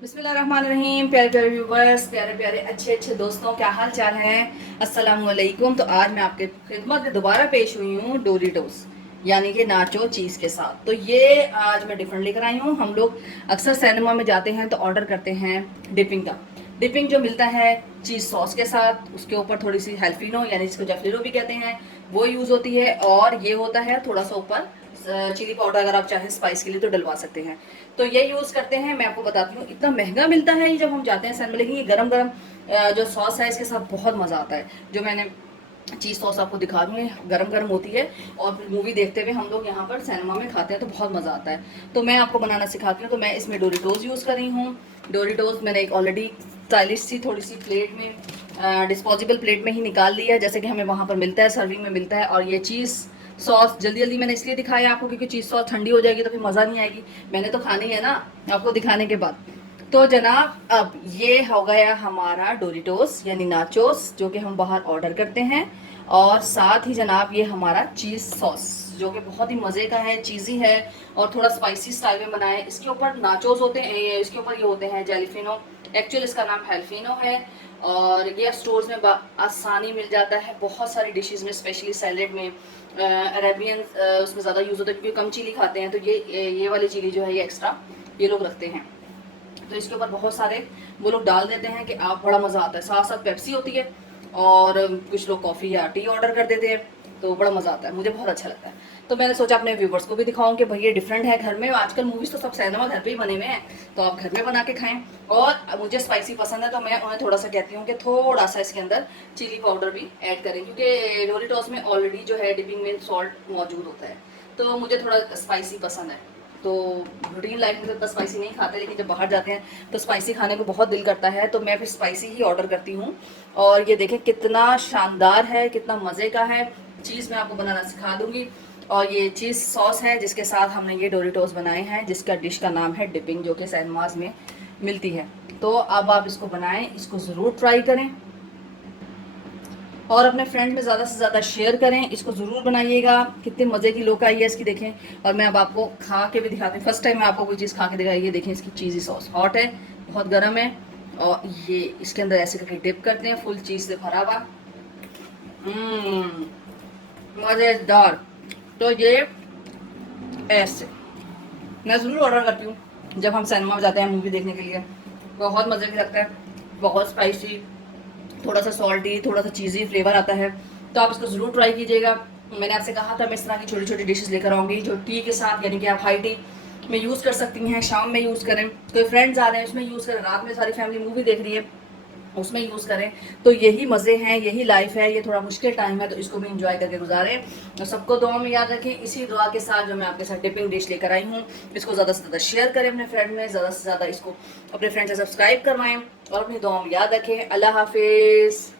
बिस्मिल्लाहिर्रहमानिर्रहीम। प्यारे प्यारे व्यूवर्स, प्यारे प्यारे अच्छे अच्छे दोस्तों, क्या हाल चाल है। अस्सलाम वालेकुम। तो आज मैं आपके खिदमत में दोबारा पेश हुई हूँ डोरिटोस यानी कि नाचो चीज़ के साथ। तो ये आज मैं डिफरेंट लेकर आई हूँ। हम लोग अक्सर सिनेमा में जाते हैं तो ऑर्डर करते हैं डिपिंग का। डिपिंग जो मिलता है चीज़ सॉस के साथ, उसके ऊपर थोड़ी सी हेल्फिनो यानी जिसको जफरीनो भी कहते हैं वो यूज़ होती है, और ये होता है थोड़ा सा ऊपर चिली पाउडर, अगर आप चाहें स्पाइस के लिए तो डलवा सकते हैं। तो ये यूज़ करते हैं। मैं आपको बताती हूँ, इतना महंगा मिलता है ये जब हम जाते हैं सिनेमा, लेकिन ये गरम गरम जो सॉस है इसके साथ बहुत मज़ा आता है। जो मैंने चीज़ सॉस आपको दिखा दूँ, ये गरम गरम होती है और फिर मूवी देखते हुए हम लोग यहाँ पर सिनेमा में खाते हैं तो बहुत मज़ा आता है। तो मैं आपको बनाना सिखाती हूँ। तो मैं इसमें डोरिटोज़ यूज़ कर रही हूँ। डोरिटोज़ मैंने एक ऑलरेडी स्टाइलिश सी थोड़ी सी प्लेट में, डिस्पोजेबल प्लेट में ही निकाल लिया है, जैसे कि हमें वहाँ पर मिलता है, सर्विंग में मिलता है। और ये चीज़ सॉस जल्दी जल्दी मैंने इसलिए दिखाया आपको क्योंकि चीज़ सॉस ठंडी हो जाएगी तो फिर मज़ा नहीं आएगी। मैंने तो खानी है ना आपको दिखाने के बाद। तो जनाब, अब ये हो गया हमारा डोरिटोस यानी नाचोस जो कि हम बाहर ऑर्डर करते हैं, और साथ ही जनाब ये हमारा चीज़ सॉस जो कि बहुत ही मज़े का है, चीज़ी है और थोड़ा स्पाइसी स्टाइल में बनाए। इसके ऊपर नाचोस होते हैं, इसके ऊपर ये होते हैं जेलिफिनो। एक्चुअल इसका नाम हेल्फिनो है, और ये स्टोर्स में आसानी मिल जाता है बहुत सारी डिशेस में, स्पेशली सैलेड में। अरेबियन उसमें ज़्यादा यूज़ होता है क्योंकि कम चिली खाते हैं, तो ये वाली चिली जो है ये एक्स्ट्रा ये लोग रखते हैं। तो इसके ऊपर बहुत सारे वो लोग डाल देते हैं कि आप, बड़ा मज़ा आता है। साथ साथ पेप्सी होती है और कुछ लोग कॉफ़ी या टी ऑर्डर कर देते हैं, तो बड़ा मज़ा आता है, मुझे बहुत अच्छा लगता है। तो मैंने सोचा अपने व्यूवर्स को भी दिखाऊं कि भाई ये डिफरेंट है। घर में आजकल मूवीज़ तो सब सिनेमा घर पे ही बने हुए हैं, तो आप घर में बना के खाएं। और मुझे स्पाइसी पसंद है तो मैं उन्हें थोड़ा सा कहती हूँ कि थोड़ा सा इसके अंदर चिली पाउडर भी ऐड करें, क्योंकि डोरिटोस में ऑलरेडी जो है डिपिंग में सॉल्ट मौजूद होता है, तो मुझे थोड़ा स्पाइसी पसंद है। तो रूटीन लाइफ में तो इतना स्पाइसी नहीं खाते, लेकिन जब बाहर जाते हैं तो स्पाइसी खाने को बहुत दिल करता है, तो मैं फिर स्पाइसी ही ऑर्डर करती हूँ। और ये देखें कितना शानदार है, कितना मज़े का है। चीज़ मैं आपको बनाना सिखा दूँगी। और ये चीज़ सॉस है जिसके साथ हमने ये डोरिटोस बनाए हैं, जिसका डिश का नाम है डिपिंग, जो कि सैनमाज में मिलती है। तो अब आप इसको बनाएं, इसको ज़रूर ट्राई करें और अपने फ्रेंड्स में ज़्यादा से ज़्यादा शेयर करें। इसको ज़रूर बनाइएगा। कितने मज़े की लोग आई है इसकी, देखें। और मैं अब आपको खा के भी दिखाती हूँ। फर्स्ट टाइम मैं आपको कोई चीज़ खा के दिखाई, ये देखें इसकी चीज़ी सॉस हॉट है, बहुत गर्म है। और ये इसके अंदर ऐसे करके डिप करते हैं, फुल चीज़ से भरा हुआ, मज़ेदार। तो ये ऐसे मैं ज़रूर ऑर्डर करती हूँ जब हम सिनेमा में जाते हैं मूवी देखने के लिए। बहुत मज़े का लगता है, बहुत स्पाइसी, थोड़ा सा सॉल्टी, थोड़ा सा चीज़ी फ्लेवर आता है। तो आप इसको ज़रूर ट्राई कीजिएगा। मैंने आपसे कहा था मैं इस तरह की छोटी छोटी डिशेस लेकर आऊँगी जो टी के साथ, यानी कि आप हाई टी में यूज़ कर सकती हैं, शाम में यूज़ करें, कोई फ्रेंड्स आ रहे हैं उसमें यूज़ करें, रात में सारी फैमिली मूवी देख रही है उसमें यूज़ करें। तो यही मज़े हैं, यही लाइफ है। ये थोड़ा मुश्किल टाइम है तो इसको भी इंजॉय करके गुजारें। तो सबको दुआ में याद रखें। इसी दुआ के साथ जो मैं आपके साथ टिपिंग डिश लेकर आई हूँ, इसको ज़्यादा से ज़्यादा शेयर करें अपने फ्रेंड में, ज़्यादा से ज़्यादा इसको अपने फ्रेंड से सब्सक्राइब करवाएं और अपनी दुआ में याद रखें। अल्लाह हाफिज़।